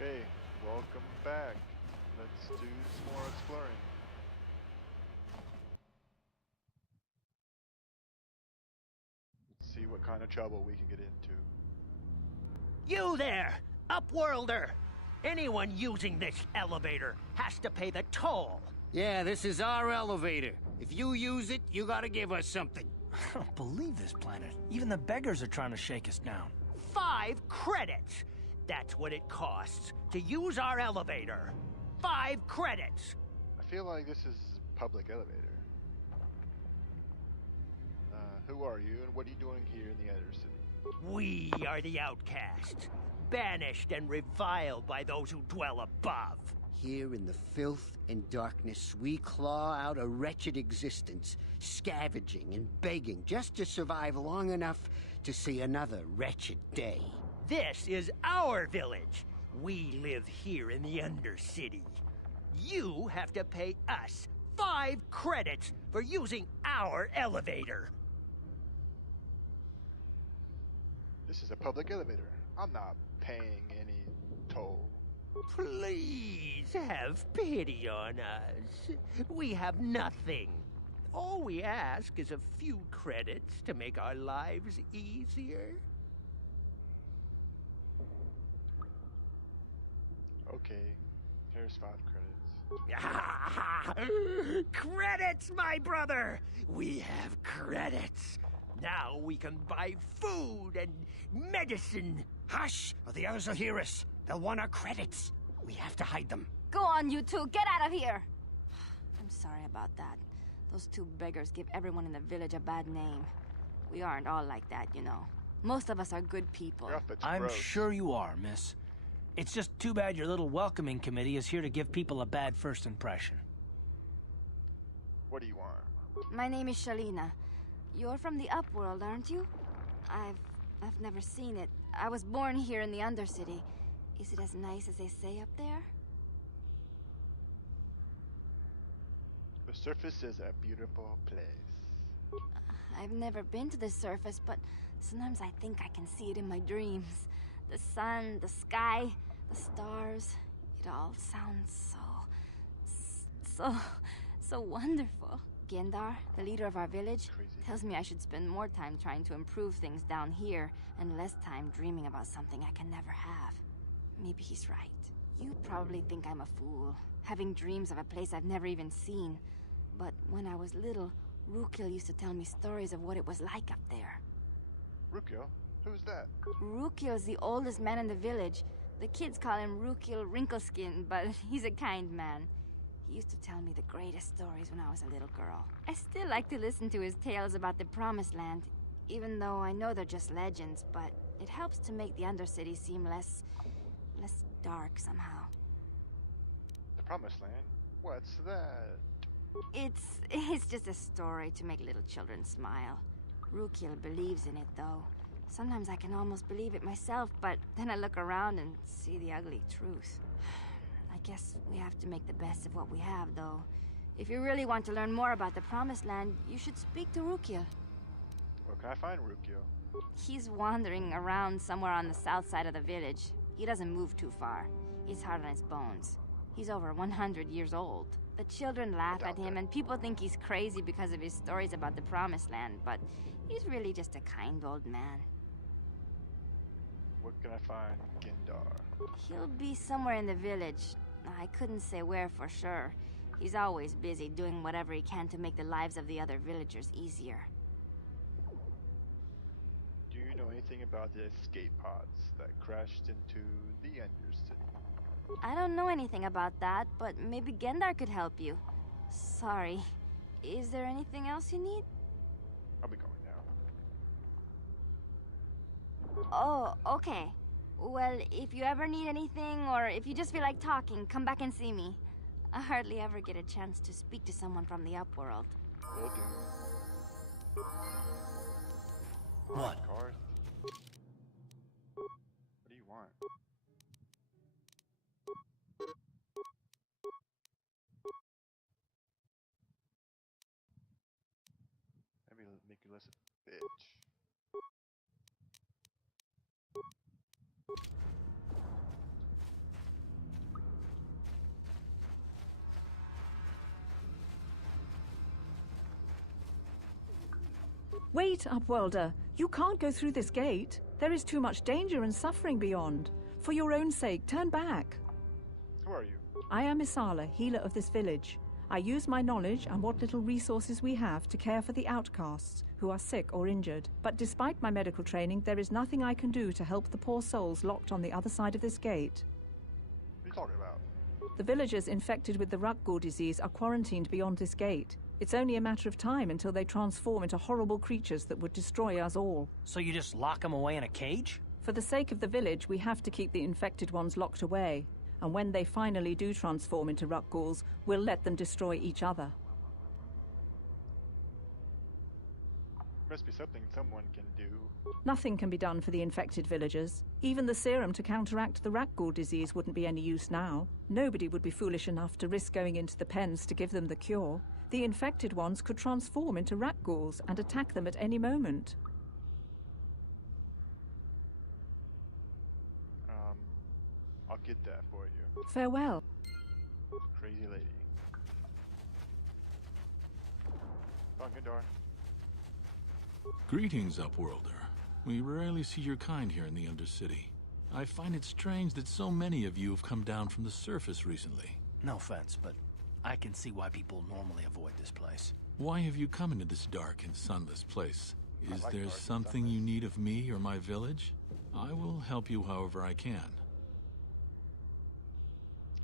Okay, welcome back. Let's do some more exploring. Let's see what kind of trouble we can get into. You there, Upworlder! Anyone using this elevator has to pay the toll. Yeah, this is our elevator. If you use it, you gotta give us something. I don't believe this planet. Even the beggars are trying to shake us down. 5 credits! That's what it costs to use our elevator. 5 credits! I feel like this is a public elevator. Who are you and what are you doing here in the Undercity? We are the outcasts, banished and reviled by those who dwell above. Here in the filth and darkness, we claw out a wretched existence, scavenging and begging just to survive long enough to see another wretched day. This is our village. We live here in the Undercity. You have to pay us 5 credits for using our elevator. This is a public elevator. I'm not paying any toll. Please have pity on us. We have nothing. All we ask is a few credits to make our lives easier. Okay, here's 5 credits. Credits, my brother! We have credits. Now we can buy food and medicine. Hush, or the others will hear us. They'll want our credits. We have to hide them. Go on, you two. Get out of here. I'm sorry about that. Those 2 beggars give everyone in the village a bad name. We aren't all like that, you know. Most of us are good people. I'm gross. sure you are, miss. It's just too bad your little welcoming committee is here to give people a bad first impression. What do you want? My name is Shalina. You're from the Upworld, aren't you? I've never seen it. I was born here in the Undercity. Is it as nice as they say up there? The surface is a beautiful place. I've never been to the surface, but sometimes I think I can see it in my dreams. The sun, the sky, the stars. It all sounds so wonderful. Gendar, the leader of our village, tells me I should spend more time trying to improve things down here and less time dreaming about something I can never have. Maybe he's right. You probably think I'm a fool, having dreams of a place I've never even seen. But when I was little, Rukil used to tell me stories of what it was like up there. Rukyo? Who's that? Rukil's the oldest man in the village. The kids call him Rukil Wrinkleskin, but he's a kind man. He used to tell me the greatest stories when I was a little girl. I still like to listen to his tales about the Promised Land, even though I know they're just legends, but it helps to make the Undercity seem less dark somehow. The Promised Land? What's that? It's just a story to make little children smile. Rukil believes in it, though. Sometimes I can almost believe it myself, but then I look around and see the ugly truth. I guess we have to make the best of what we have, though. If you really want to learn more about the Promised Land, you should speak to Rukil. Where can I find Rukyo? He's wandering around somewhere on the south side of the village. He doesn't move too far. He's hard on his bones. He's over 100 years old. The children laugh at him, and people think he's crazy because of his stories about the Promised Land, but he's really just a kind old man. Where can I find Gendar? He'll be somewhere in the village. I couldn't say where for sure. He's always busy doing whatever he can to make the lives of the other villagers easier. Do you know anything about the escape pods that crashed into the Undercity? I don't know anything about that, but maybe Gendar could help you. Sorry. Is there anything else you need? I'll be going now. Oh, okay. Well, if you ever need anything, or if you just feel like talking, come back and see me. I hardly ever get a chance to speak to someone from the Upworld. Will do. What? Garth? What do you want? Maybe make you listen, bitch. Wait, Upworlder. You can't go through this gate. There is too much danger and suffering beyond. For your own sake, turn back. Who are you? I am Isala, healer of this village. I use my knowledge and what little resources we have to care for the outcasts who are sick or injured. But despite my medical training, there is nothing I can do to help the poor souls locked on the other side of this gate. What are you talking about? The villagers infected with the Rukgul disease are quarantined beyond this gate. It's only a matter of time until they transform into horrible creatures that would destroy us all. So you just lock them away in a cage? For the sake of the village, we have to keep the infected ones locked away. And when they finally do transform into Rukguls, we'll let them destroy each other. Must be something someone can do. Nothing can be done for the infected villagers. Even the serum to counteract the Rukgul disease wouldn't be any use now. Nobody would be foolish enough to risk going into the pens to give them the cure. The infected ones could transform into Rukguls and attack them at any moment. I'll get that for you. Farewell. Crazy lady. Come on, Gandar. Greetings, Upworlder. We rarely see your kind here in the Undercity. I find it strange that so many of you have come down from the surface recently. No offense, but I can see why people normally avoid this place. Why have you come into this dark and sunless place? Is like there dark and something sunless. you need of me or my village? I will help you however I can.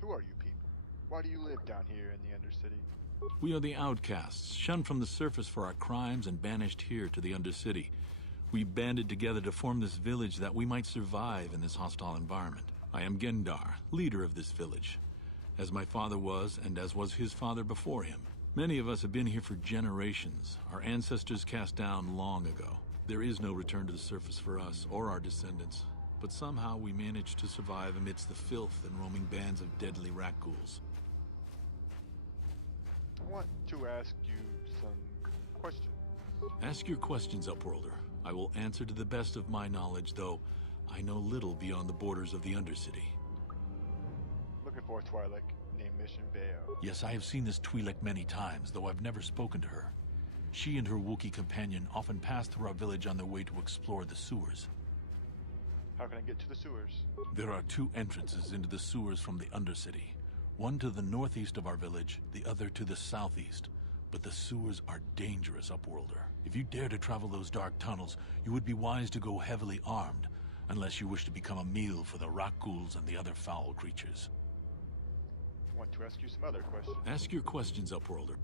Who are you people? Why do you live down here in the Undercity? We are the outcasts, shunned from the surface for our crimes and banished here to the Undercity. We banded together to form this village that we might survive in this hostile environment. I am Gendar, leader of this village, as my father was and as was his father before him. Many of us have been here for generations, our ancestors cast down long ago. There is no return to the surface for us or our descendants, but somehow we managed to survive amidst the filth and roaming bands of deadly Rukguls. I want to ask you some questions. Ask your questions, Upworlder. I will answer to the best of my knowledge, though I know little beyond the borders of the Undercity. Looking for a Twi'lek named Mission Veo. Yes, I have seen this Twi'lek many times, though I've never spoken to her. She and her Wookiee companion often pass through our village on their way to explore the sewers. How can I get to the sewers? There are two entrances into the sewers from the Undercity. One to the northeast of our village, the other to the southeast. But the sewers are dangerous, Upworlder. If you dare to travel those dark tunnels, you would be wise to go heavily armed, unless you wish to become a meal for the Rukguls and the other foul creatures. I want to ask you some other questions. Ask your questions, Upworlder.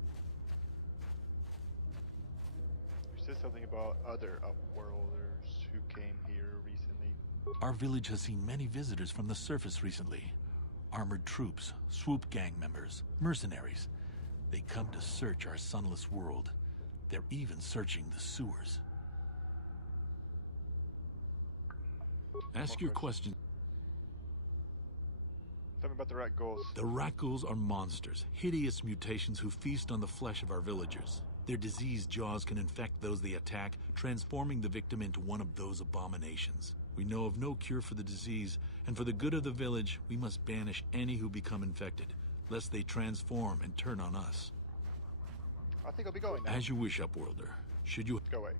You said something about other Upworlders who came here recently. Our village has seen many visitors from the surface recently. Armored troops, swoop gang members, mercenaries. They come to search our sunless world. They're even searching the sewers. Ask your question. Tell me about the Rukguls. The Rukguls are monsters, hideous mutations who feast on the flesh of our villagers. Their diseased jaws can infect those they attack, transforming the victim into one of those abominations. We know of no cure for the disease, and for the good of the village, we must banish any who become infected, lest they transform and turn on us. I think I'll be going now. As you wish, Upworlder. Should you... Go away.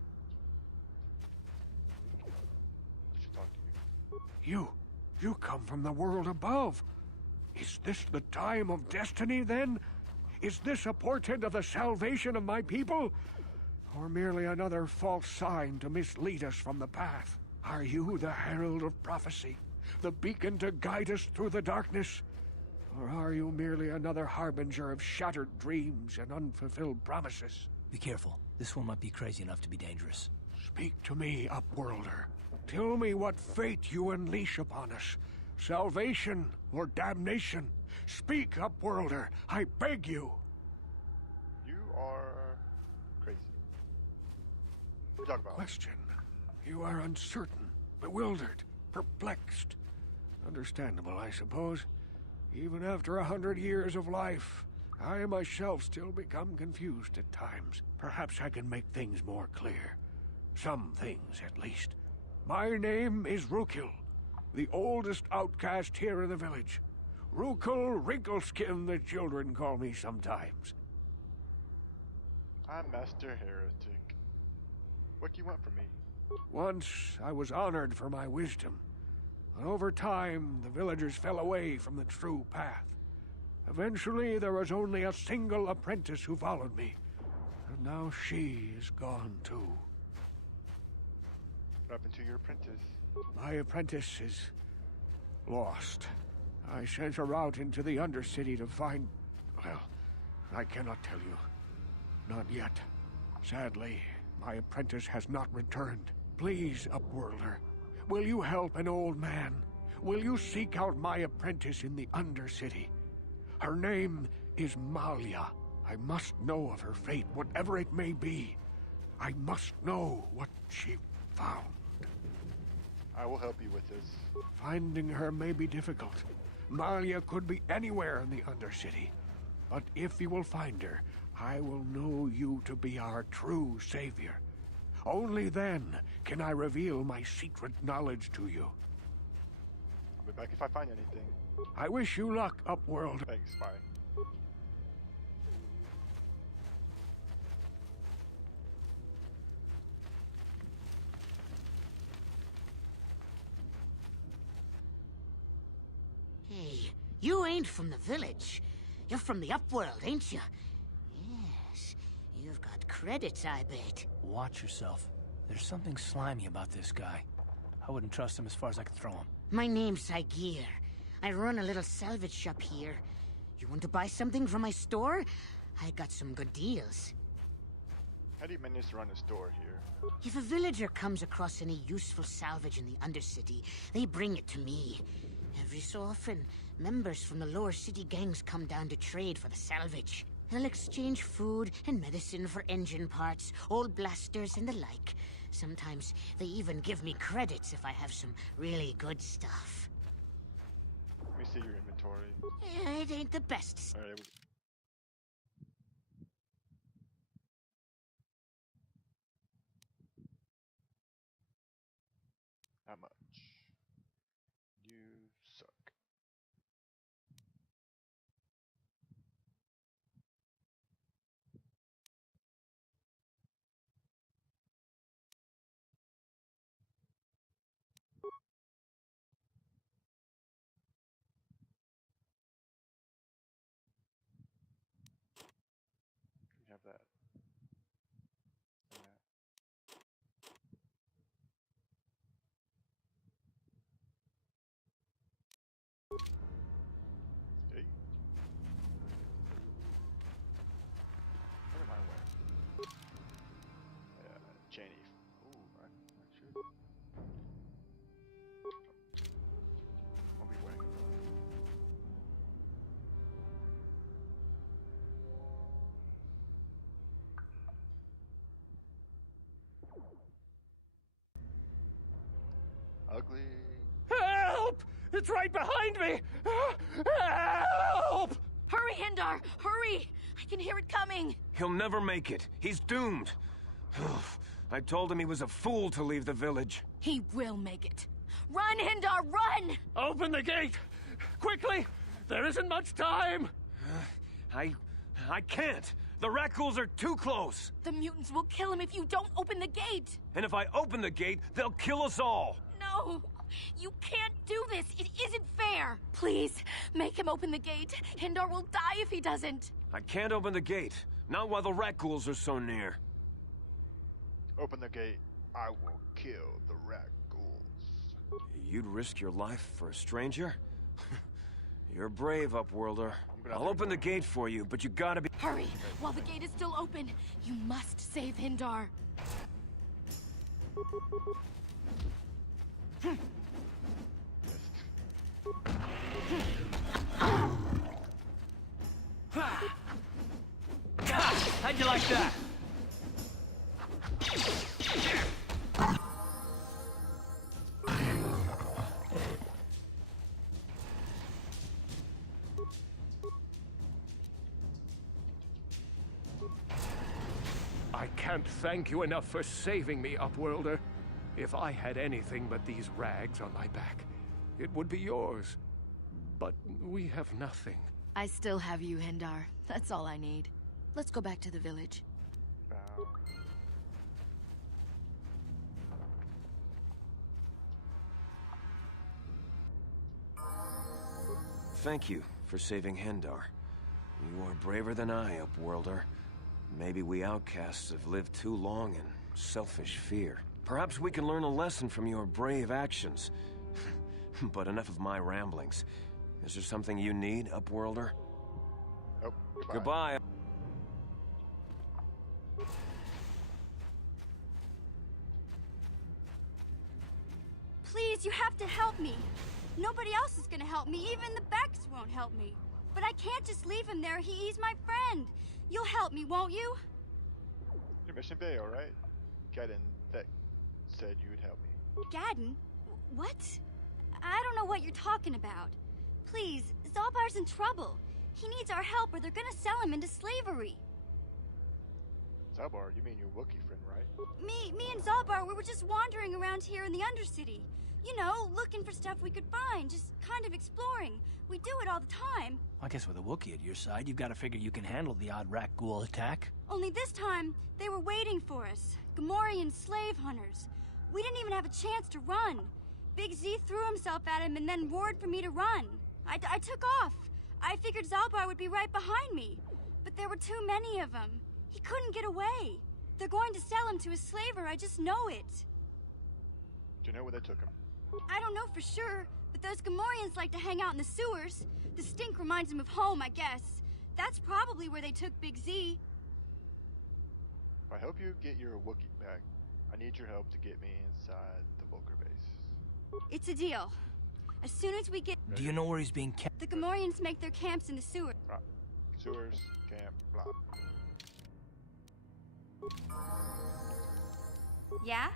I should talk to you. You come from the world above. Is this the time of destiny, then? Is this a portent of the salvation of my people? Or merely another false sign to mislead us from the path? Are you the herald of prophecy? The beacon to guide us through the darkness? Or are you merely another harbinger of shattered dreams and unfulfilled promises? Be careful. This one might be crazy enough to be dangerous. Speak to me, Upworlder. Tell me what fate you unleash upon us. Salvation or damnation? Speak, Upworlder. I beg you. You are crazy. What are you talking about? Question. You are uncertain, bewildered, perplexed. Understandable, I suppose. Even after 100 years of life, I myself still become confused at times. Perhaps I can make things more clear. Some things, at least. My name is Rukil, the oldest outcast here in the village. Rukil Wrinkleskin, the children call me sometimes. I'm Master Heretic. What do you want from me? Once I was honored for my wisdom, but over time the villagers fell away from the true path. Eventually there was only a single apprentice who followed me, and now she is gone too. What happened to your apprentice? My apprentice is lost. I sent her out into the Undercity to find... well, I cannot tell you. Not yet. Sadly, my apprentice has not returned. Please, Upworlder, will you help an old man? Will you seek out my apprentice in the Undercity? Her name is Malia. I must know of her fate, whatever it may be. I must know what she found. I will help you with this. Finding her may be difficult. Malia could be anywhere in the Undercity. But if you will find her, I will know you to be our true savior. Only then can I reveal my secret knowledge to you. I'll be back if I find anything. I wish you luck, Upworld. Thanks, bye. Hey, you ain't from the village. You're from the Upworld, ain't you? Yes, you've got credits, I bet. Watch yourself. There's something slimy about this guy. I wouldn't trust him as far as I could throw him. My name's Saigir. I run a little salvage shop here. You want to buy something from my store? I got some good deals. How do you manage to run a store here? If a villager comes across any useful salvage in the Undercity, they bring it to me. Every so often, members from the lower city gangs come down to trade for the salvage. They'll exchange food and medicine for engine parts, old blasters and the like. Sometimes they even give me credits if I have some really good stuff. Let me see your inventory. It ain't the best. Alright, how much? You suck. You have that. And that. Hey. What am I wearing? Chainy. Ooh, I'm not sure. I'll be wearing it. Ugly. Help! It's right behind me! Help! Hurry, Hindar! Hurry! I can hear it coming! He'll never make it. He's doomed. I told him he was a fool to leave the village. He will make it. Run, Hindar, run! Open the gate! Quickly! There isn't much time! I can't. The Rakghouls are too close. The mutants will kill him if you don't open the gate! And if I open the gate, they'll kill us all. No! You can't do this! It isn't fair! Please, make him open the gate. Hindar will die if he doesn't. I can't open the gate. Not while the Rakghouls are so near. Open the gate. I will kill the rat ghouls. You'd risk your life for a stranger? You're brave, Upworlder. I'll open the gate for you, but you gotta be— Hurry! While the gate is still open, you must save Hindar. How'd you like that? I can't thank you enough for saving me, Upworlder. If I had anything but these rags on my back, it would be yours. But we have nothing. I still have you, Hindar. That's all I need. Let's go back to the village. Bow. Thank you for saving Hendar. You are braver than I, Upworlder. Maybe we outcasts have lived too long in selfish fear. Perhaps we can learn a lesson from your brave actions. But enough of my ramblings. Is there something you need, Upworlder? Nope. Goodbye. Please, you have to help me. Nobody else is gonna help me. Even the Becks won't help me. But I can't just leave him there. He's my friend. You'll help me, won't you? Your mission bay, alright? Gaiden that said you would help me. Gaiden? What? I don't know what you're talking about. Please, Zalbar's in trouble. He needs our help or they're gonna sell him into slavery. Zalbar, you mean your Wookiee friend, right? Me and Zalbar, we were just wandering around here in the Undercity. You know, looking for stuff we could find, just kind of exploring. We do it all the time. I guess with a Wookiee at your side, you've got to figure you can handle the odd rat ghoul attack. Only this time, they were waiting for us. Gamorrean slave hunters. We didn't even have a chance to run. Big Z threw himself at him and then roared for me to run. I took off. I figured Zalbar would be right behind me. But there were too many of them. He couldn't get away. They're going to sell him to a slaver, I just know it. Do you know where they took him? I don't know for sure, but those Gamorreans like to hang out in the sewers. The stink reminds them of home, I guess. That's probably where they took Big Z. If I help you get your Wookiee back, I need your help to get me inside the Vulgar base. It's a deal. As soon as we get... Do you know where he's being kept? The Gamorreans make their camps in the sewers. Right. Sewers, camp, blah. Yeah?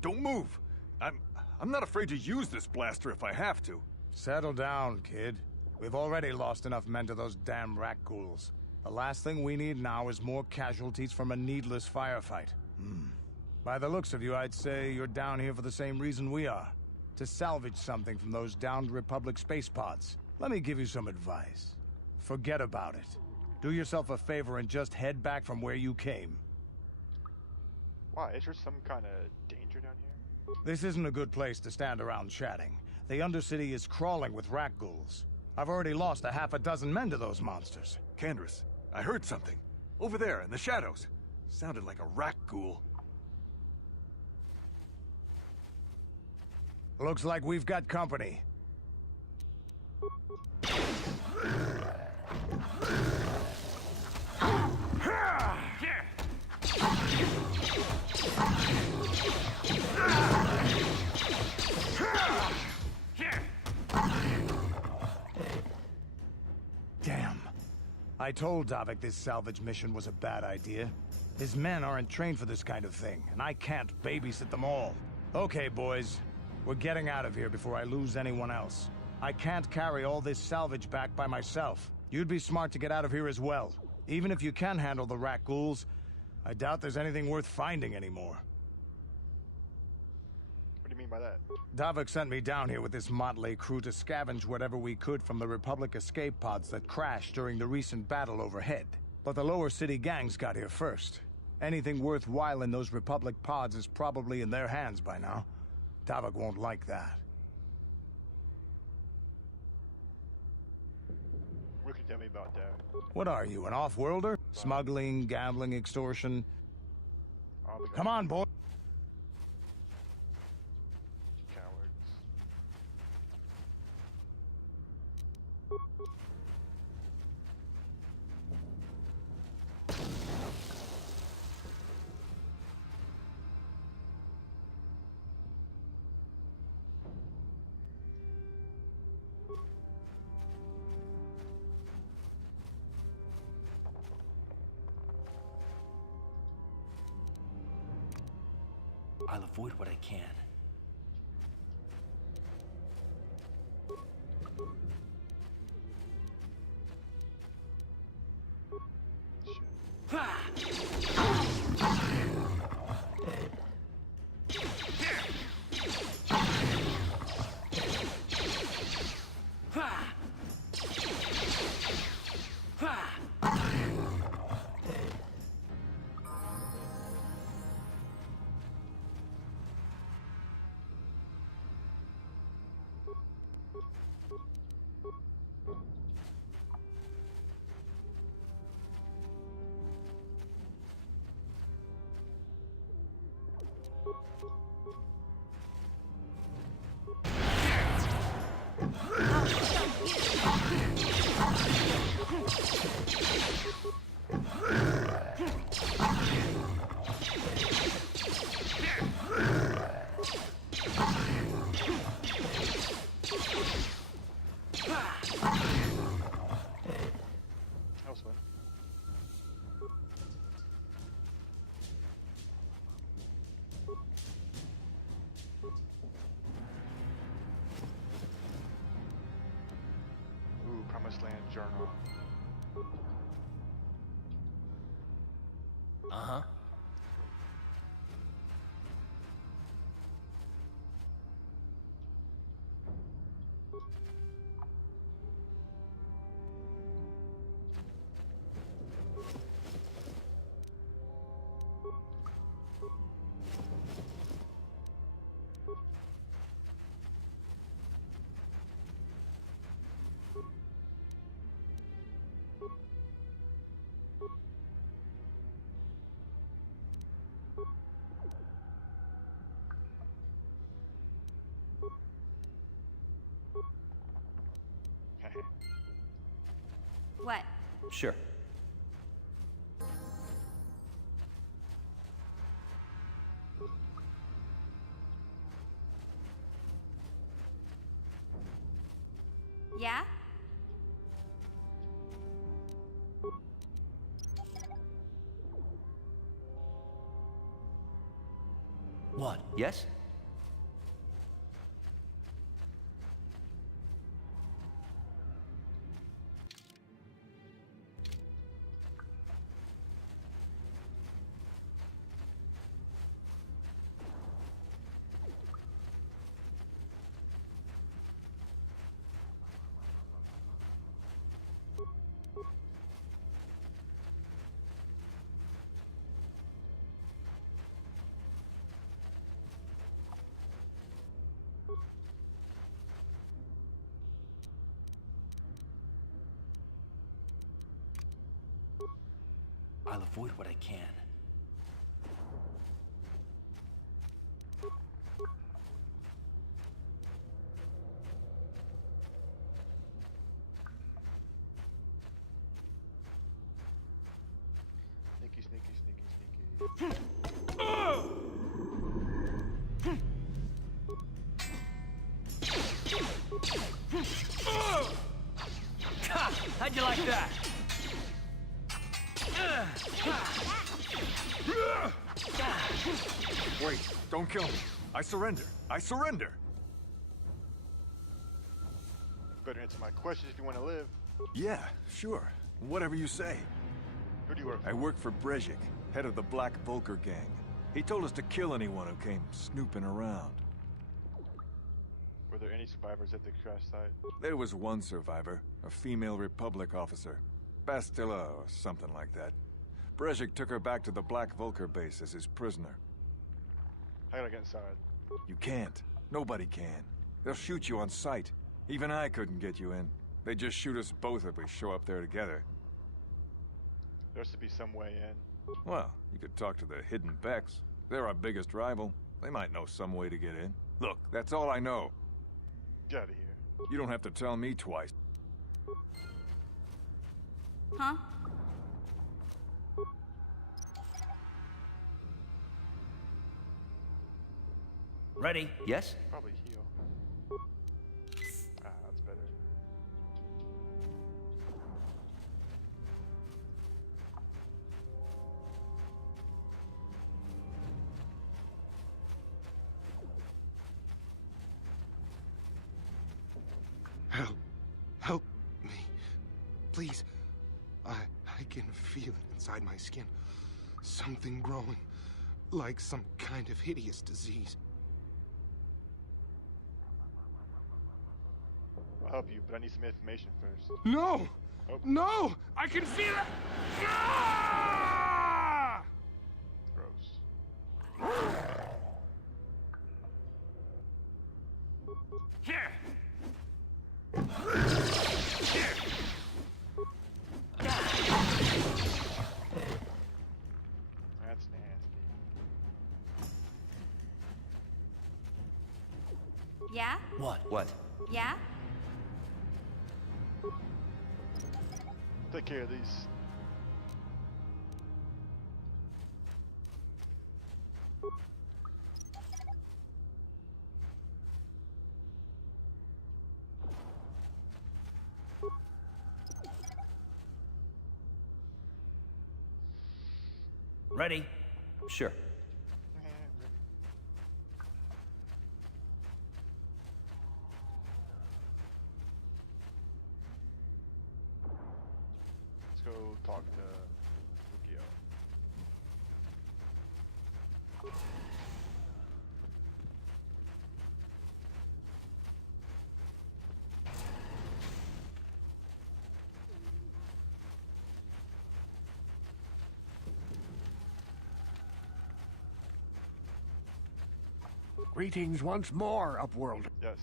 Don't move. I'm not afraid to use this blaster if I have to. Settle down, kid. We've already lost enough men to those damn rat ghouls. The last thing we need now is more casualties from a needless firefight. By the looks of you, I'd say you're down here for the same reason we are. To salvage something from those downed Republic space pods. Let me give you some advice. Forget about it. Do yourself a favor and just head back from where you came. Why? Is there some kind of danger down here? This isn't a good place to stand around chatting. The Undercity is crawling with rat ghouls. I've already lost a half a dozen men to those monsters. Candace, I heard something. Over there, in the shadows. Sounded like a rat ghoul. Looks like we've got company. Damn. I told Davik this salvage mission was a bad idea. His men aren't trained for this kind of thing, and I can't babysit them all. Okay, boys. We're getting out of here before I lose anyone else. I can't carry all this salvage back by myself. You'd be smart to get out of here as well. Even if you can handle the rat ghouls, I doubt there's anything worth finding anymore. What do you mean by that? Davik sent me down here with this motley crew to scavenge whatever we could from the Republic escape pods that crashed during the recent battle overhead. But the lower city gangs got here first. Anything worthwhile in those Republic pods is probably in their hands by now. Davik won't like that. What can you tell me about that? What are you, an off-worlder? Smuggling, gambling, extortion? Come on, boy. Cowards. I'll avoid what I can. That was fun. Ooh, Promised Land Journal. Uh-huh. What? Sure. Yeah? What? Yes? I'll avoid what I can. Sneaky, sneaky, sneaky, sneaky. How'd you like that? Wait, don't kill me. I surrender. I surrender. Better answer my questions if you want to live. Yeah, sure. Whatever you say. Who do you work for? I work for Brezhik, head of the Black Volker gang. He told us to kill anyone who came snooping around. Were there any survivors at the crash site? There was one survivor, a female Republic officer. Bastilla or something like that. Brezhik took her back to the Black Volker base as his prisoner. How do I get inside? You can't. Nobody can. They'll shoot you on sight. Even I couldn't get you in. They just shoot us both if we show up there together. There has to be some way in. Well, you could talk to the Hidden Becks. They're our biggest rival. They might know some way to get in. Look, that's all I know. Get out of here. You don't have to tell me twice. Huh? Ready? Yes? Probably heal. Ah, that's better. Help me. Please. I can feel it inside my skin. Something growing. Like some kind of hideous disease. I'll help you, but I need some information first. No! Oh. No! I can feel it! Ah! Gross. Here! That's nasty. Yeah? What? Yeah? Take care of these. Ready? Sure. Let's go talk to Rukio. Greetings once more, Upworld. Yes.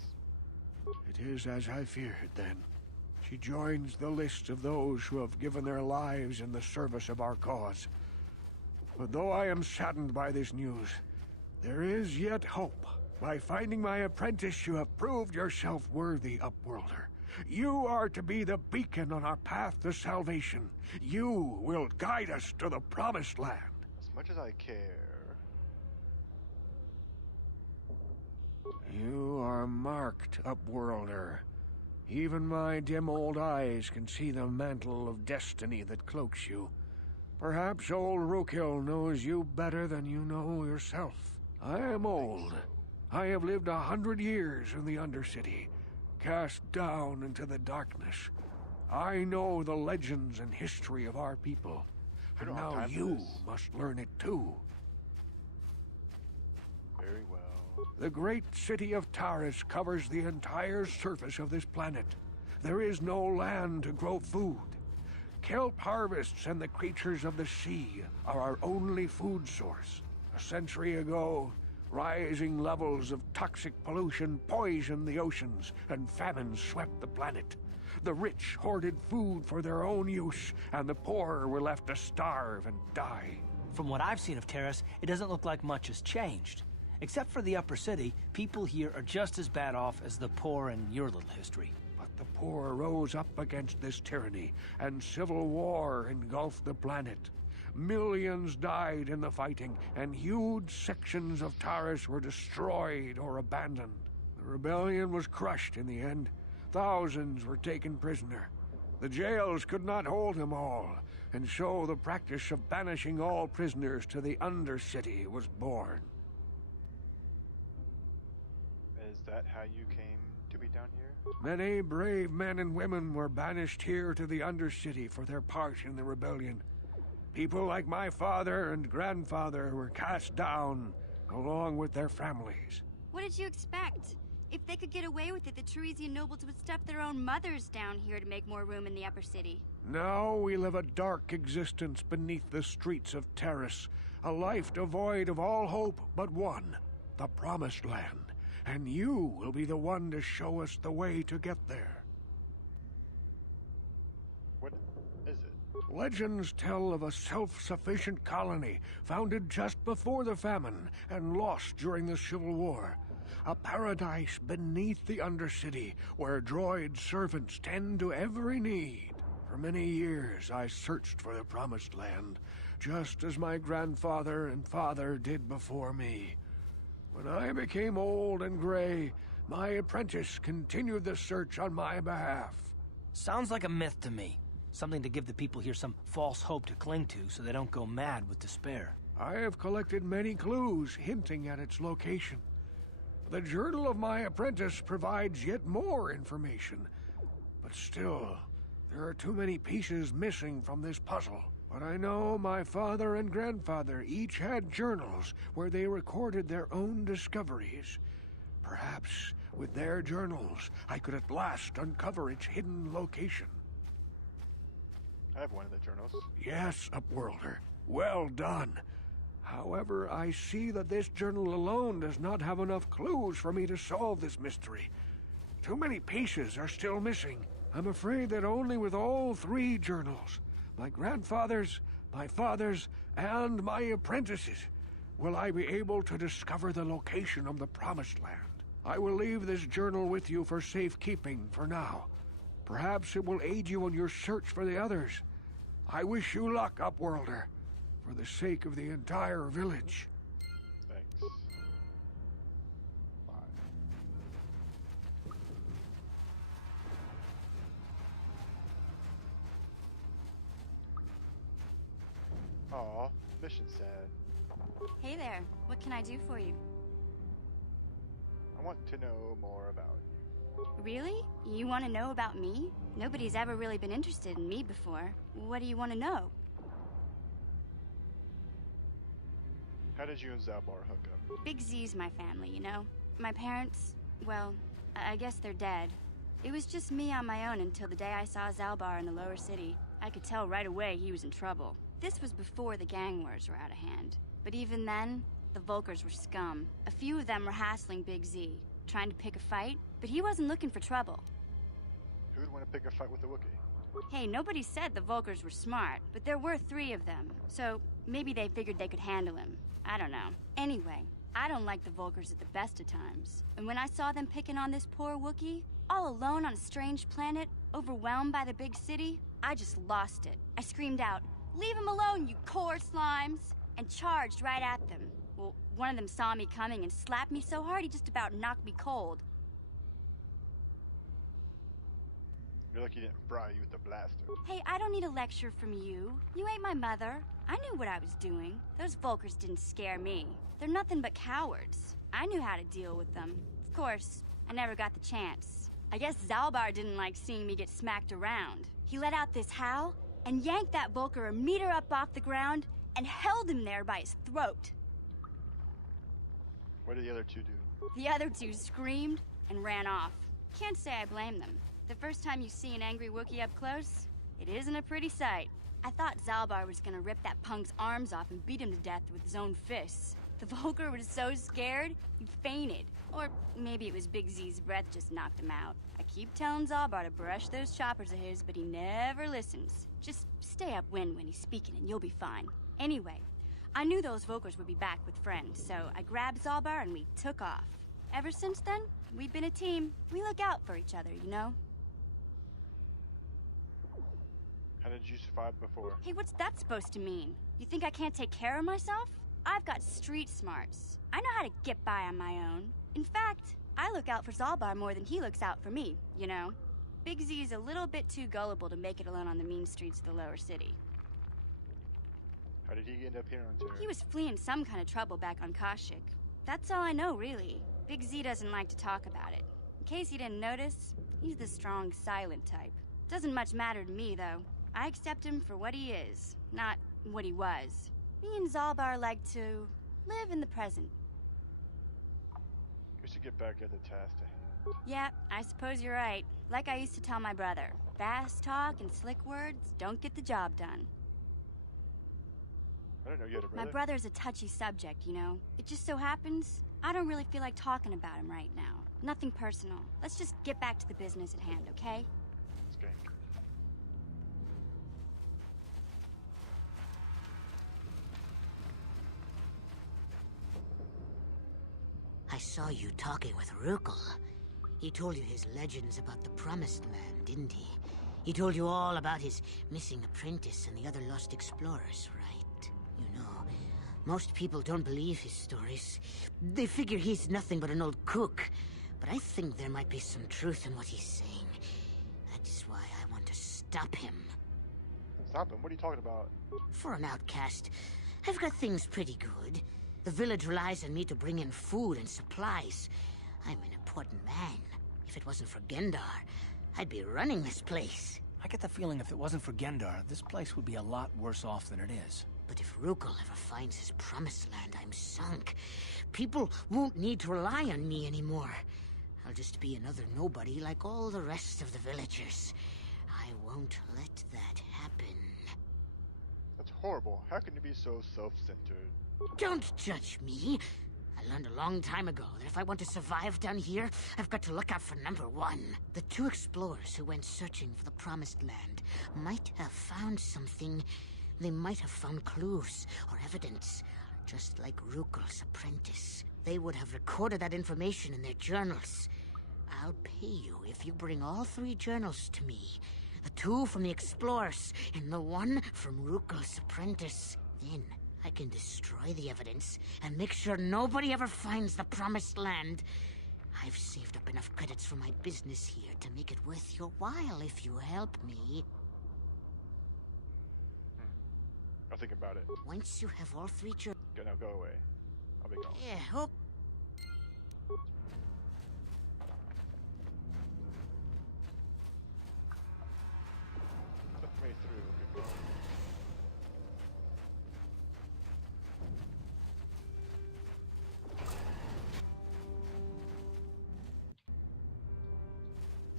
It is as I feared, then. She joins the list of those who have given their lives in the service of our cause. But though I am saddened by this news, there is yet hope. By finding my apprentice, you have proved yourself worthy, Upworlder. You are to be the beacon on our path to salvation. You will guide us to the Promised Land. As much as I care. You are marked, Upworlder. Even my dim old eyes can see the mantle of destiny that cloaks you. Perhaps old Rookhill knows you better than you know yourself. I am old. I have lived 100 years in the Undercity, cast down into the darkness. I know the legends and history of our people, and now you must learn it too. Very well. The great city of Taris covers the entire surface of this planet. There is no land to grow food. Kelp harvests and the creatures of the sea are our only food source. A century ago, rising levels of toxic pollution poisoned the oceans, and famine swept the planet. The rich hoarded food for their own use, and the poor were left to starve and die. From what I've seen of Terrace, it doesn't look like much has changed. Except for the upper city, people here are just as bad off as the poor in your little history. But the poor rose up against this tyranny, and civil war engulfed the planet. Millions died in the fighting, and huge sections of Taris were destroyed or abandoned. The rebellion was crushed in the end. Thousands were taken prisoner. The jails could not hold them all, and so the practice of banishing all prisoners to the Undercity was born. Is that how you came to be down here? Many brave men and women were banished here to the Undercity for their part in the rebellion. People like my father and grandfather were cast down, along with their families. What did you expect? If they could get away with it, the Teresian nobles would step their own mothers down here to make more room in the upper city. Now we live a dark existence beneath the streets of Terrace, a life devoid of all hope but one, the Promised Land. And you will be the one to show us the way to get there. What is it? Legends tell of a self-sufficient colony founded just before the famine and lost during the Civil War. A paradise beneath the Undercity where droid servants tend to every need. For many years I searched for the Promised Land, just as my grandfather and father did before me. When I became old and gray, my apprentice continued the search on my behalf. Sounds like a myth to me. Something to give the people here some false hope to cling to so they don't go mad with despair. I have collected many clues hinting at its location. The journal of my apprentice provides yet more information, Still, there are too many pieces missing from this puzzle. But I know my father and grandfather each had journals where they recorded their own discoveries. Perhaps with their journals, I could at last uncover its hidden location. I have one of the journals. Yes, Upworlder. Well done. However, I see that this journal alone does not have enough clues for me to solve this mystery. Too many pieces are still missing. I'm afraid that only with all three journals, my grandfather's, my father's, and my apprentice's, will I be able to discover the location of the Promised Land. I will leave this journal with you for safekeeping for now. Perhaps it will aid you in your search for the others. I wish you luck, Upworlder, for the sake of the entire village. Thanks. Bye. Aw, mission sad. Hey there, what can I do for you? I want to know more about you. Really? You want to know about me? Nobody's ever really been interested in me before. What do you want to know? How did you and Zalbar hook up? Big Z's my family, you know? My parents, well, I guess they're dead. It was just me on my own until the day I saw Zalbar in the lower city. I could tell right away he was in trouble. This was before the gang wars were out of hand. But even then, the Volkers were scum. A few of them were hassling Big Z, trying to pick a fight, but he wasn't looking for trouble. Who would want to pick a fight with a Wookiee? Hey, nobody said the Volkers were smart, but there were 3 of them, so maybe they figured they could handle him. I don't know. Anyway, I don't like the Volkers at the best of times. And when I saw them picking on this poor Wookiee, all alone on a strange planet, overwhelmed by the big city, I just lost it. I screamed out, "Leave him alone, you core slimes!" and charged right at them. Well, one of them saw me coming and slapped me so hard he just about knocked me cold. You're lucky he didn't fry you with the blaster. Hey, I don't need a lecture from you. You ain't my mother. I knew what I was doing. Those Volkers didn't scare me. They're nothing but cowards. I knew how to deal with them. Of course, I never got the chance. I guess Zalbar didn't like seeing me get smacked around. He let out this howl and yanked that Volker a meter up off the ground and held him there by his throat. What did the other 2 do? The other 2 screamed and ran off. Can't say I blame them. The first time you see an angry Wookiee up close, it isn't a pretty sight. I thought Zalbar was gonna rip that punk's arms off and beat him to death with his own fists. The Volker was so scared, he fainted. Or maybe it was Big Z's breath just knocked him out. I keep telling Zalbar to brush those choppers of his, but he never listens. Just stay upwind when he's speaking and you'll be fine. Anyway, I knew those Volkers would be back with friends, so I grabbed Zalbar and we took off. Ever since then, we've been a team. We look out for each other, you know? How did you survive before? Hey, what's that supposed to mean? You think I can't take care of myself? I've got street smarts. I know how to get by on my own. In fact, I look out for Zalbar more than he looks out for me, you know? Big Z's a little bit too gullible to make it alone on the mean streets of the lower city. How did he end up here on Terra? He was fleeing some kind of trouble back on Kashyyyk. That's all I know, really. Big Z doesn't like to talk about it. In case you didn't notice, he's the strong, silent type. Doesn't much matter to me, though. I accept him for what he is, not what he was. Me and Zalbar like to live in the present. We should get back at the task to hand. Yeah, I suppose you're right. Like I used to tell my brother, fast talk and slick words don't get the job done. I didn't know you had a brother. My brother's a touchy subject, you know. It just so happens, I don't really feel like talking about him right now. Nothing personal. Let's just get back to the business at hand, okay? Skank. I saw you talking with Rukel. He told you his legends about the Promised Land, didn't he? He told you all about his missing apprentice and the other lost explorers, right? You know, most people don't believe his stories. They figure he's nothing but an old cook. But I think there might be some truth in what he's saying. That's why I want to stop him. Stop him? What are you talking about? For an outcast, I've got things pretty good. The village relies on me to bring in food and supplies. I'm an important man. If it wasn't for Gendar, I'd be running this place. I get the feeling if it wasn't for Gendar, this place would be a lot worse off than it is. But if Rukal ever finds his promised land, I'm sunk. People won't need to rely on me anymore. I'll just be another nobody like all the rest of the villagers. I won't let that happen. That's horrible. How can you be so self-centered? Don't judge me. I learned a long time ago that if I want to survive down here, I've got to look out for number one. The two explorers who went searching for the Promised Land might have found something. They might have found clues or evidence, just like Rukal's apprentice. They would have recorded that information in their journals. I'll pay you if you bring all 3 journals to me. The 2 from the explorers and the 1 from Rukal's apprentice. Then I can destroy the evidence and make sure nobody ever finds the Promised Land. I've saved up enough credits for my business here to make it worth your while if you help me. I'll think about it. Once you have all 3 journals... Now go away. I'll be gone. Yeah, okay. Took me through. Good going.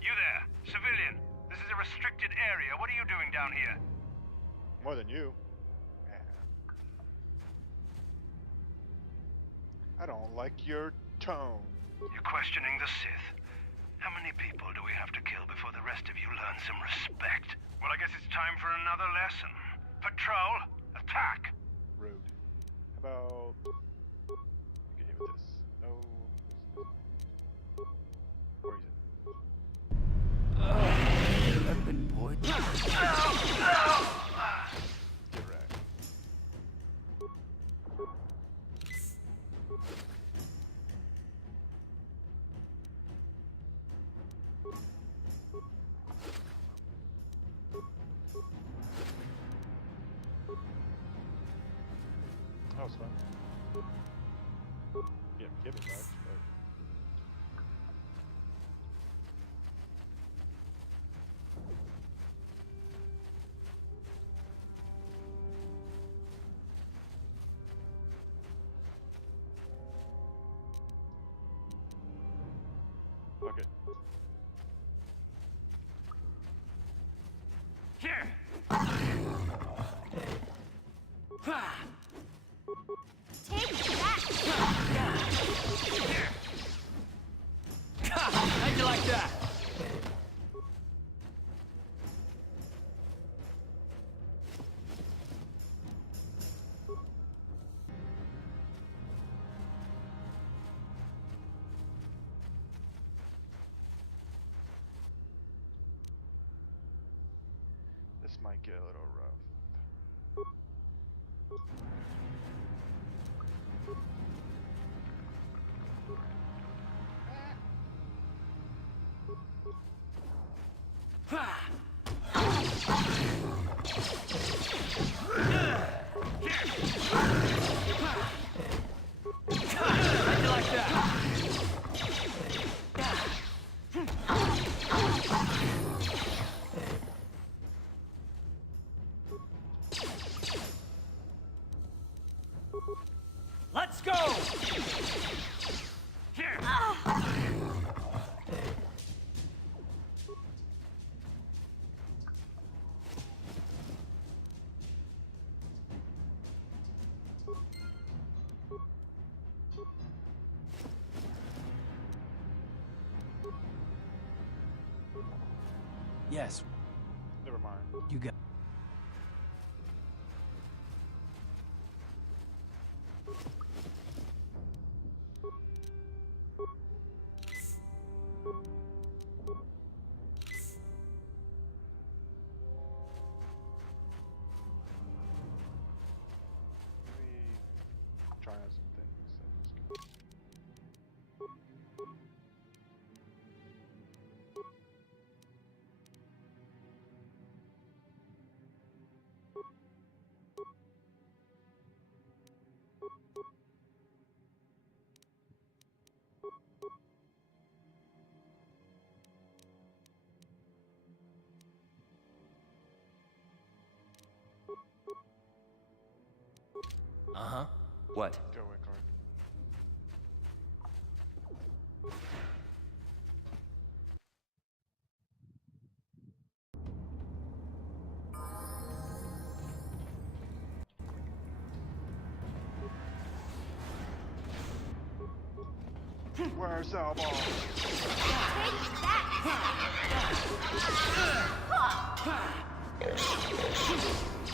You there, civilian. This is a restricted area. What are you doing down here? More than you. I don't like your tone. You're questioning the Sith. How many people do we have to kill before the rest of you learn some respect? Well, I guess it's time for another lesson. Patrol, attack! Rude. How about... Get hit with this. No. Poison. I've been poisoned. Get wrecked. That was fun. Yeah, give it back, but... Okay. Here! Take that! How'd you like that? This might get a little rough. How'd you like that? Let's go! Here! Yes, Never mind. you got... Let me try out some things. What? Go away, card. Where's Salmon?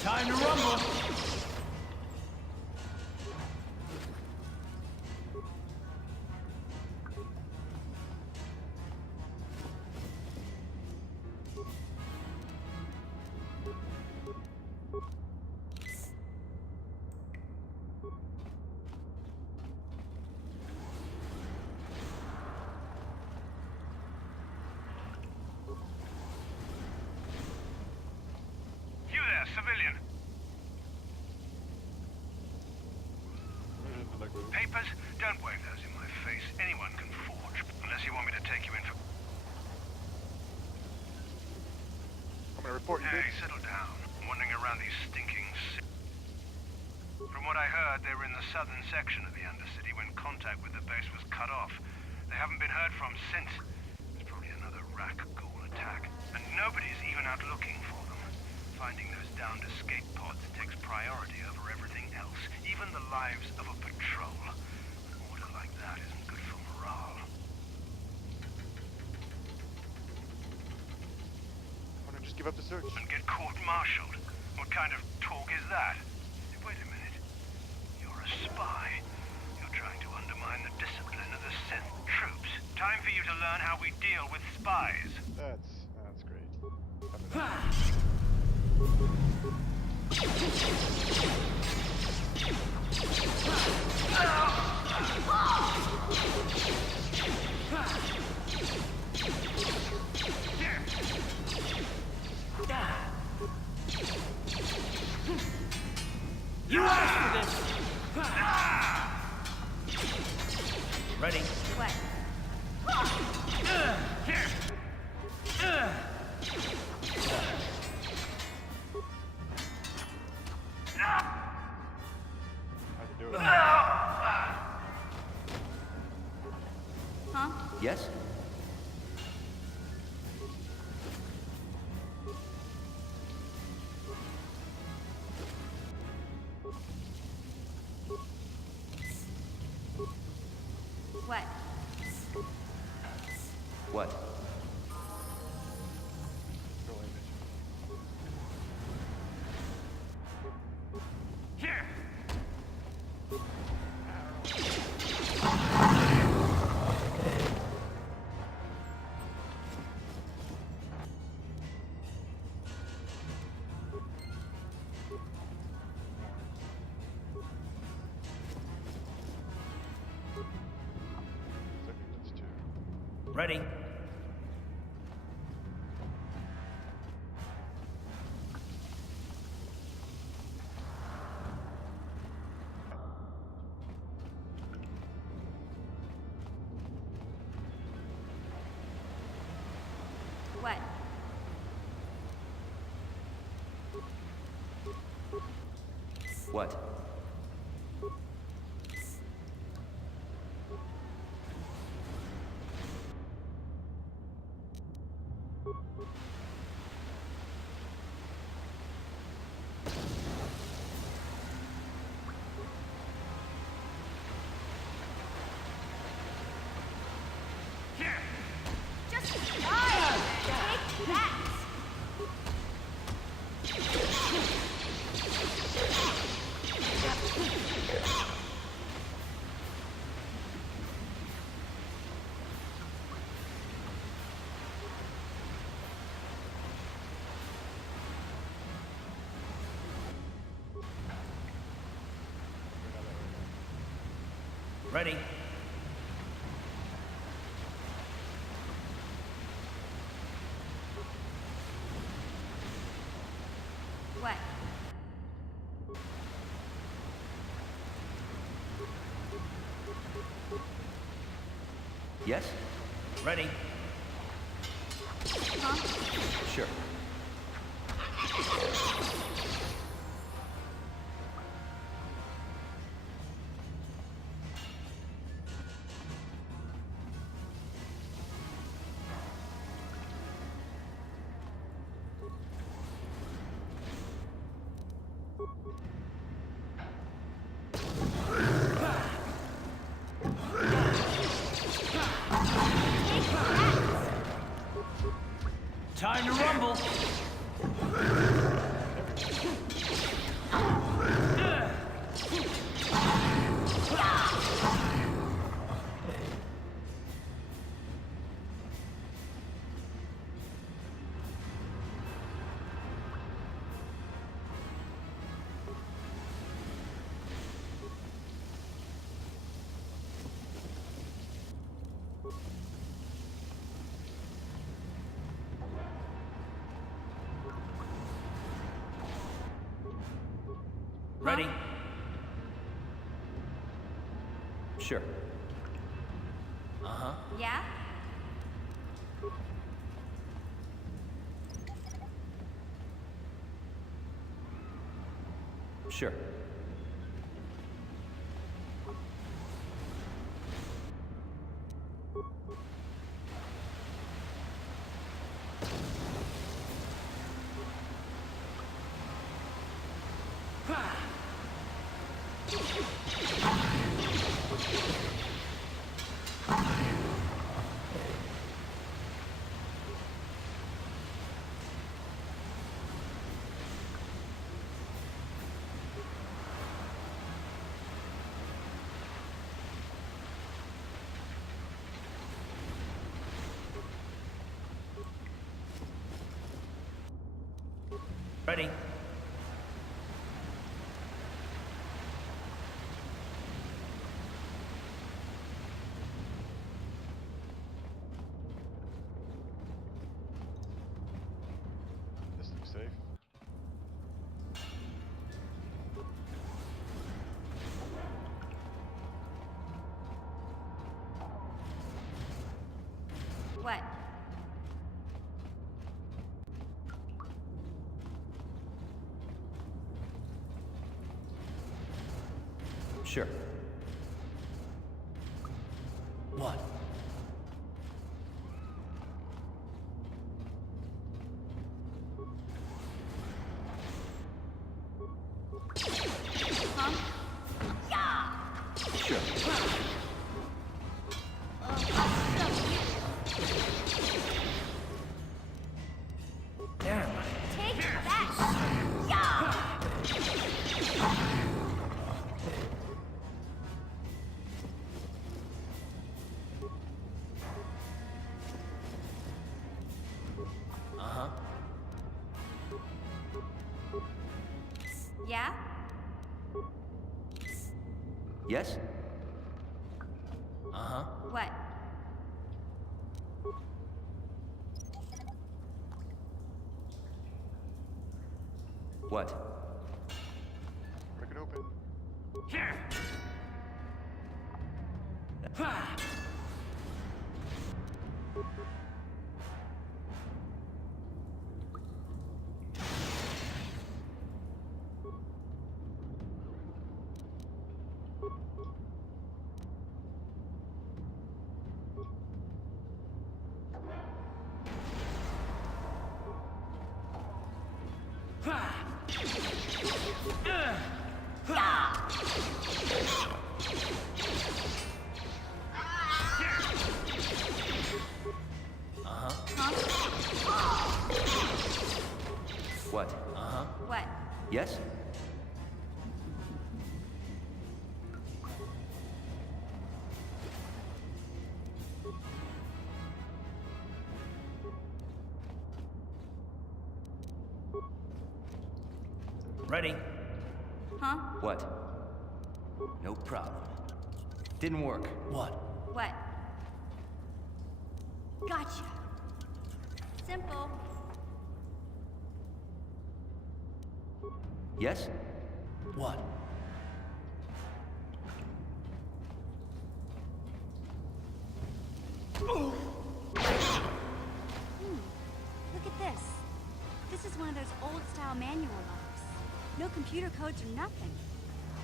Time to rumble. You there, civilian? Papers? Don't wave those in my face. Anyone can forge, unless you want me to take you in for... I'm gonna report you. Hey, settle down. I'm wandering around these stinking... From what I heard, they were in the southern section of the Undercity when contact with the base was cut off. They haven't been heard from since. It's probably another rack ghoul attack. And nobody's even out looking for them. Finding those downed escape pods takes priority over everything else, even the lives of a patrol. An order like that isn't good for morale. Why don't you just give up the search? And get court-martialed? What kind of talk is that? Hey, wait a minute. You're a spy. You're trying to undermine the discipline of the Sith troops. Time for you to learn how we deal with spies. That's great. You asked for this. Ready? What? How'd you do it? Huh? Yes? What? What? Go away, bitch. Here! That's two. Ready? What? What? Just die! Take that! Ready? What? Yes? Ready? Huh? Sure. Time to rumble. Ready? Sure. Uh-huh. Yeah? Sure. Ready? This looks safe. What? Sure. What? Huh? Yeah! Sure. Damn. Take that! Yeah! Uh-huh. Yeah? Yes? Uh-huh. What? What? Break it open. Here. Ha! What? Uh-huh. What? Yes? Ready? Huh? What? No problem. Didn't work. What? What? Gotcha. Simple. Yes? What? Look at this. This is one of those old-style manual locks. No computer codes or nothing.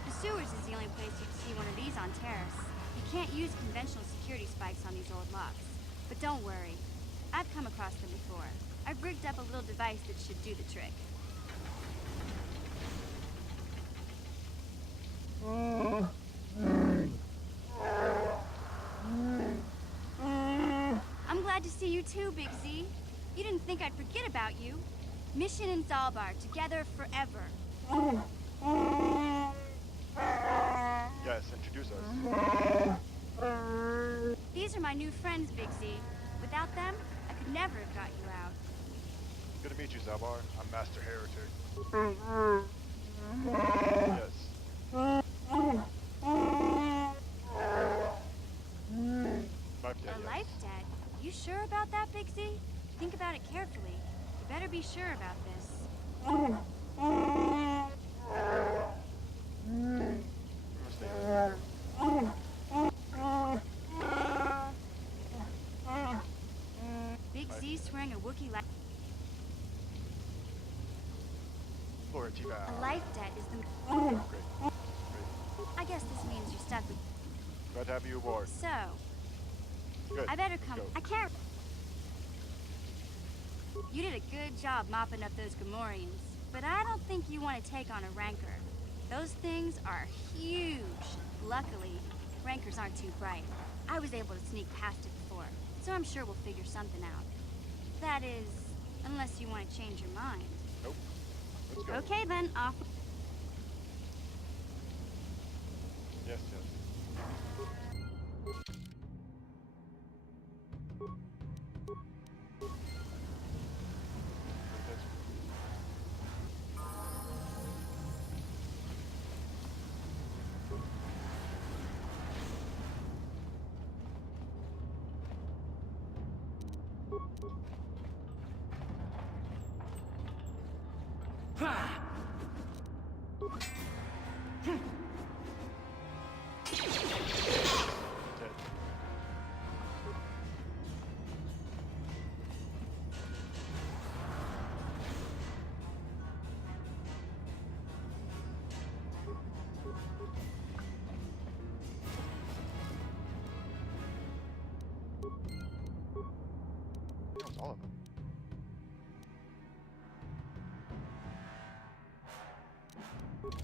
The sewers is the only place you'd see one of these on Terrace. You can't use conventional security spikes on these old locks. But don't worry. I've come across them before. I've rigged up a little device that should do the trick. I'm glad to see you too, Big Z. You didn't think I'd forget about you. Mission in Zalbar, together forever. Yes, introduce us. These are my new friends, Big Z. Without them, I could never have got you out. Good to meet you, Zalbar. I'm Master Heretic. Yes. Life debt, A yes. life debt? You sure about that, Big Z? Think about it carefully. You better be sure about this. Big Z swearing a Wookiee life. A life debt is the... Great. I guess this means you're stuck with... Glad to have you aboard. So... Good. I better come... Go. I can't... You did a good job mopping up those Gamorreans, but I don't think you want to take on a Rancor. Those things are huge. Luckily, Rancors aren't too bright. I was able to sneak past it before, so I'm sure we'll figure something out. That is, unless you want to change your mind. Nope. Let's go. Okay then, off. Yes, yes. That was all of them. Nope.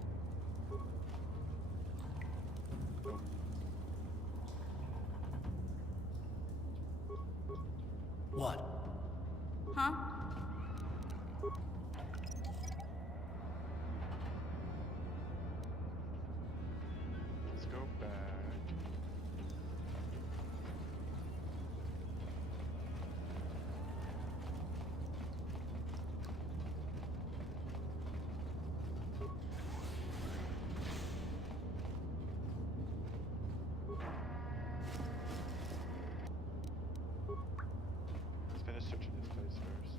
What? Huh? Let's go back. Let's finish searching this place first.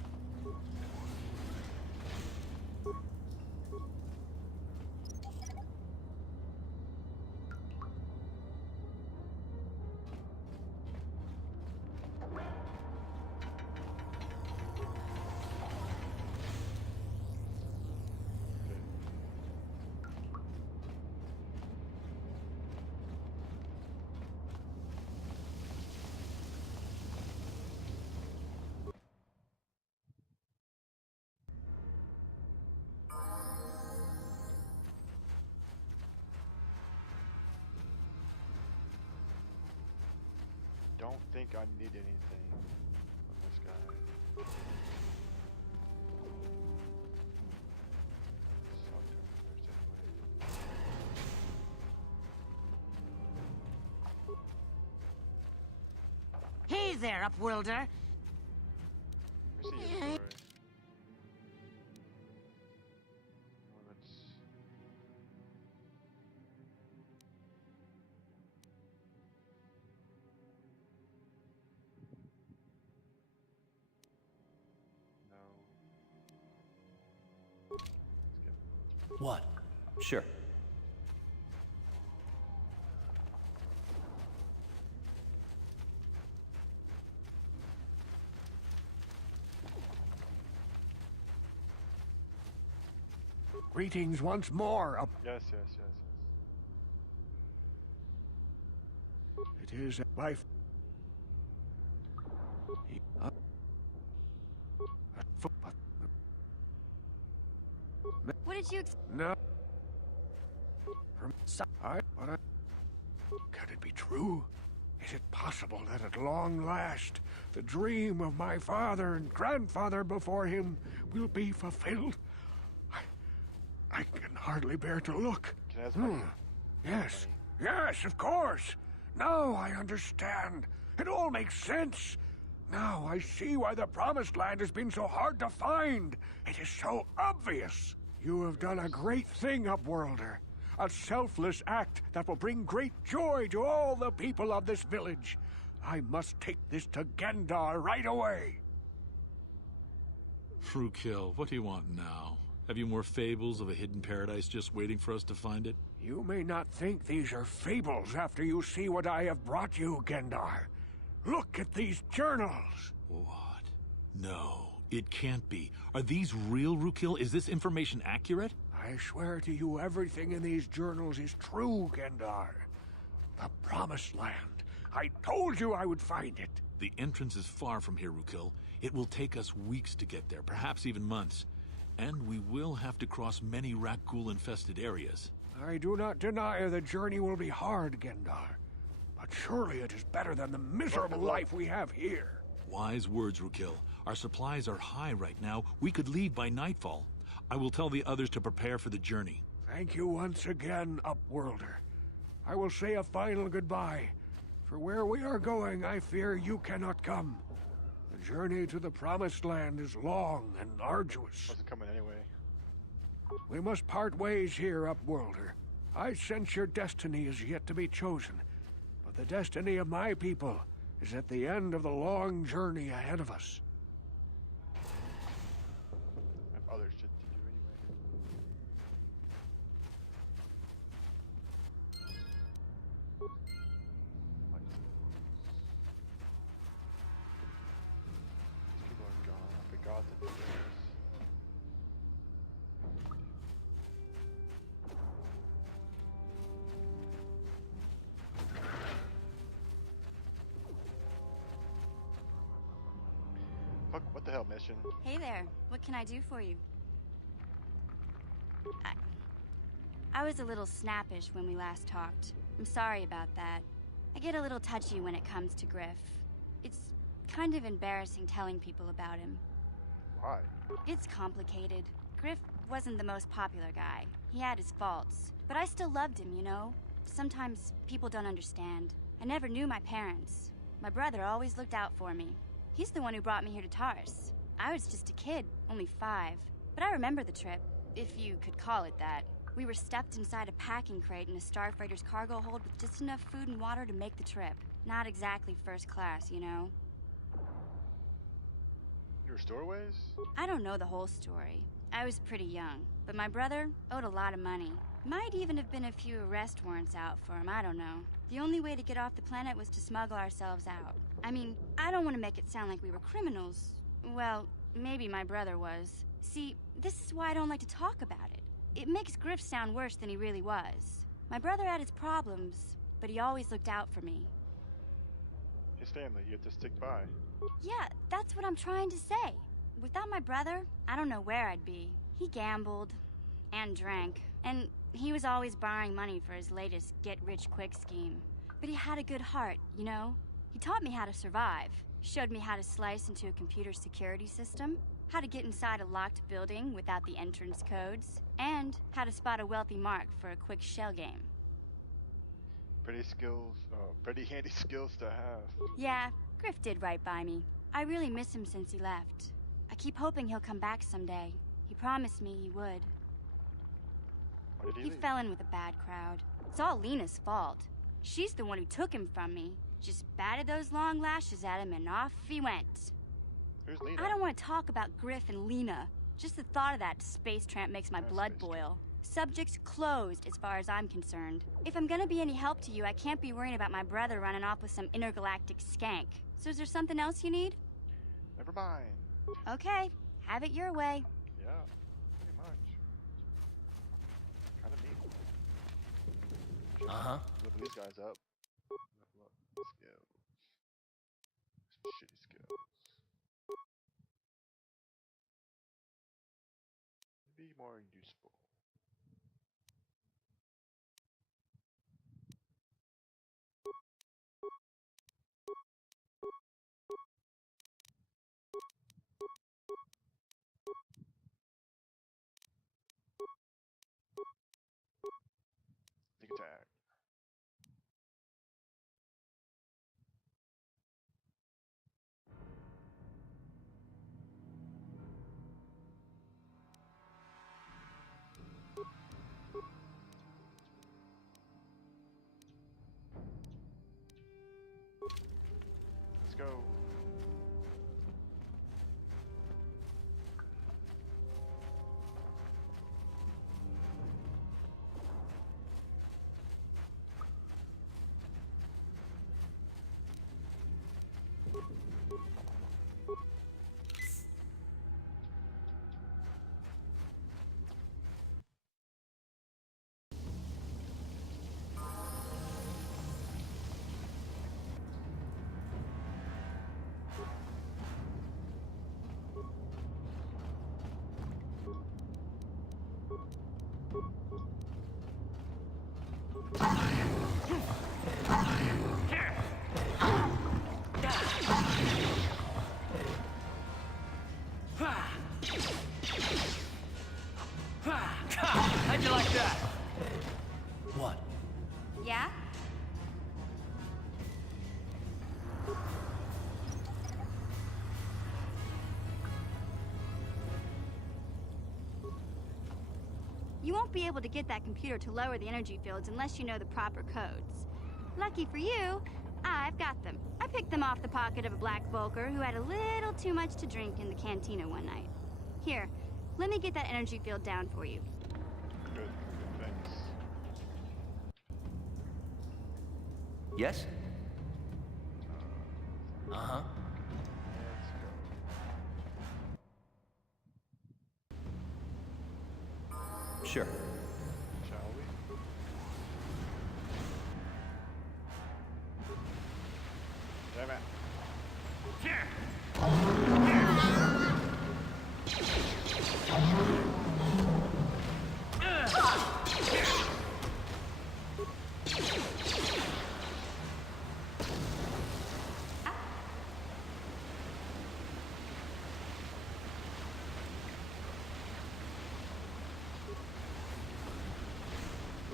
Don't think I need anything from this guy. Hey there, Upworlder. Where's the inventory? What? Sure. Greetings once more. Yes, yes, yes, yes. It is a life. What did you... No. But I... Could it be true? Is it possible that at long last, the dream of my father and grandfather before him will be fulfilled? I can hardly bear to look. Yes, yes, of course. Now I understand. It all makes sense. Now I see why the Promised Land has been so hard to find. It is so obvious. You have done a great thing, Upworlder. A selfless act that will bring great joy to all the people of this village. I must take this to Gendar right away. Frukill, what do you want now? Have you more fables of a hidden paradise just waiting for us to find it? You may not think these are fables after you see what I have brought you, Gendar. Look at these journals. What? No, it can't be. Are these real, Rukill? Is this information accurate? I swear to you, everything in these journals is true, Gendar. The Promised Land. I told you I would find it. The entrance is far from here, Rukill. It will take us weeks to get there, perhaps even months. And we will have to cross many Rakghoul-infested areas. I do not deny the journey will be hard, Gendar. But surely it is better than the miserable life we have here. Wise words, Rukill. Our supplies are high right now. We could leave by nightfall. I will tell the others to prepare for the journey. Thank you once again, Upworlder. I will say a final goodbye. For where we are going, I fear you cannot come. The journey to the Promised Land is long and arduous. Wasn't coming anyway. We must part ways here, Upworlder. I sense your destiny is yet to be chosen. But the destiny of my people is at the end of the long journey ahead of us. I have other shit to do anyway. These people are gone. I forgot to do this. Fuck, what the hell, mission? Hey there, what can I do for you? I was a little snappish when we last talked. I'm sorry about that. I get a little touchy when it comes to Griff. It's kind of embarrassing telling people about him. Why? It's complicated. Griff wasn't the most popular guy. He had his faults. But I still loved him, you know? Sometimes people don't understand. I never knew my parents. My brother always looked out for me. He's the one who brought me here to Tars. I was just a kid, only 5. But I remember the trip, if you could call it that. We were stuffed inside a packing crate in a starfreighter's cargo hold with just enough food and water to make the trip. Not exactly first class, you know? Your stowaways? I don't know the whole story. I was pretty young, but my brother owed a lot of money. Might even have been a few arrest warrants out for him, I don't know. The only way to get off the planet was to smuggle ourselves out. I mean, I don't want to make it sound like we were criminals. Well, maybe my brother was. See, this is why I don't like to talk about it. It makes Griff sound worse than he really was. My brother had his problems, but he always looked out for me. His family, you have to stick by. Yeah, that's what I'm trying to say. Without my brother, I don't know where I'd be. He gambled and drank, and he was always borrowing money for his latest get-rich-quick scheme. But he had a good heart, you know? He taught me how to survive, showed me how to slice into a computer security system, how to get inside a locked building without the entrance codes, and how to spot a wealthy mark for a quick shell game. Pretty handy skills to have. Yeah, Griff did right by me. I really miss him since he left. I keep hoping he'll come back someday. He promised me he would. Why did He leave? fell in with a bad crowd. It's all Lena's fault. She's the one who took him from me. Just batted those long lashes at him and off he went. Who's Lena? I don't want to talk about Griff and Lena. Just the thought of that space tramp makes my blood boil. Subject closed as far as I'm concerned. If I'm gonna be any help to you, I can't be worrying about my brother running off with some intergalactic skank. So is there something else you need? Never mind. Okay, have it your way. Yeah, pretty much. Kind of neat. Uh-huh. Level these guys up. Level up skills. Some shitty skills. Be more useful. Let's go. How'd you like that? What? Yeah? You won't be able to get that computer to lower the energy fields unless you know the proper codes. Lucky for you, I've got them. I picked them off the pocket of a black Volker who had a little too much to drink in the cantina one night. Here, let me get that energy field down for you. Good, thanks. Yes? Let's Uh-huh. go. Sure. Shall we? Damn it.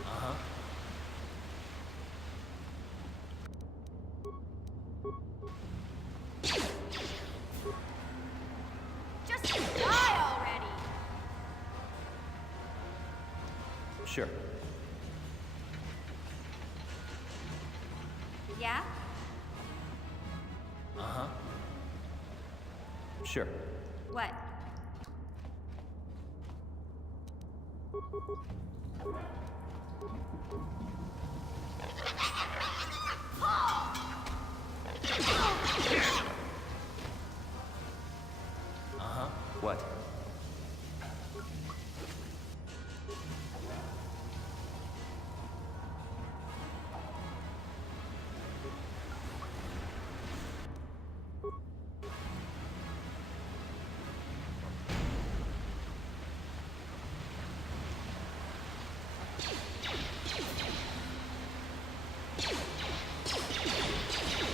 Uh-huh. Just die already! Sure. Yeah? Uh-huh. Sure. What? Uh-huh. What?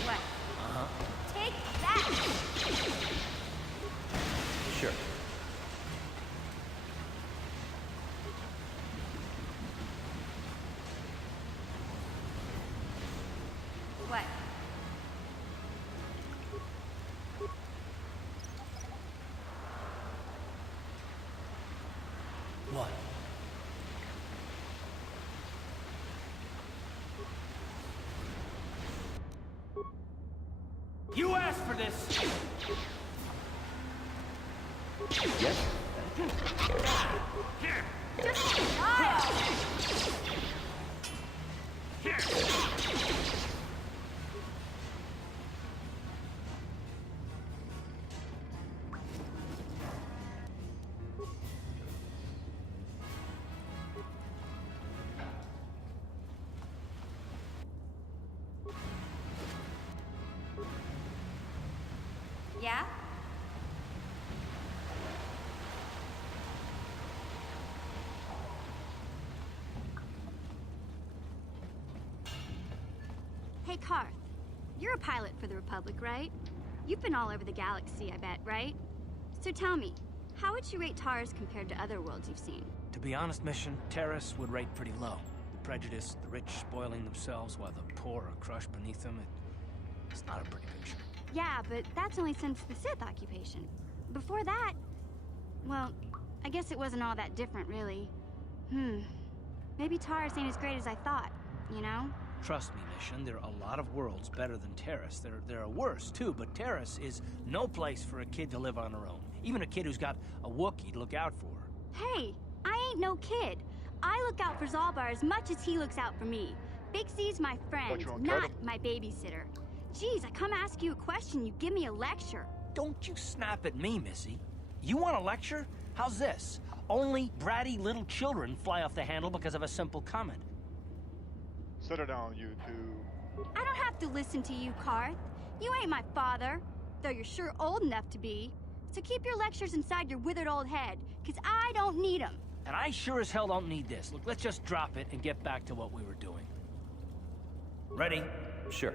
What? Uh-huh. Take that! Sure. What? What? You asked for this! Yes? Just die Yeah? Hey, Karth. You're a pilot for the Republic, right? You've been all over the galaxy, I bet, right? So tell me, how would you rate Tars compared to other worlds you've seen? To be honest, Mission, Terrace would rate pretty low. The prejudice, the rich spoiling themselves while the poor are crushed beneath them, it's not a pretty picture. Yeah, but that's only since the Sith occupation. Before that, well, I guess it wasn't all that different, really. Maybe Tars ain't as great as I thought, you know? Trust me, Mission, there are a lot of worlds better than Terrace. There are worse, too, but Terrace is no place for a kid to live on her own. Even a kid who's got a Wookiee to look out for. Hey, I ain't no kid. I look out for Zalbar as much as he looks out for me. Big Z's my friend, not my babysitter. Geez, I come ask you a question, you give me a lecture. Don't you snap at me, Missy. You want a lecture? How's this? Only bratty little children fly off the handle because of a simple comment. Settle down, you two. I don't have to listen to you, Karth. You ain't my father, though you're sure old enough to be. So keep your lectures inside your withered old head, because I don't need them. And I sure as hell don't need this. Look, let's just drop it and get back to what we were doing. Ready? Sure.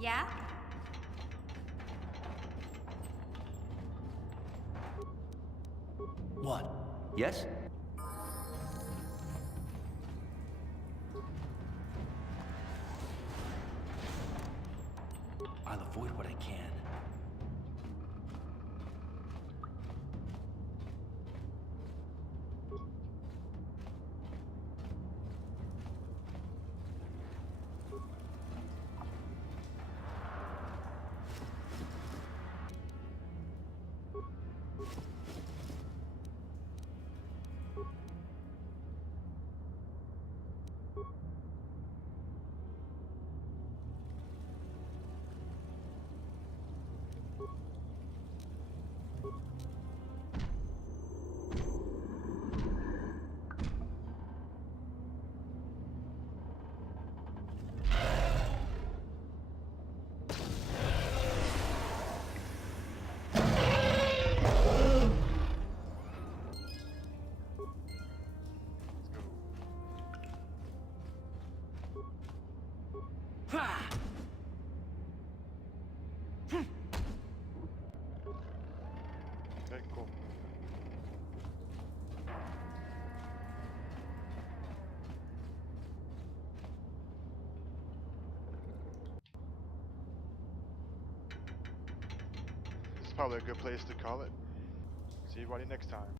Yeah? What? Yes? I'll avoid what I can. Okay, cool. This is probably a good place to call it. See everybody next time.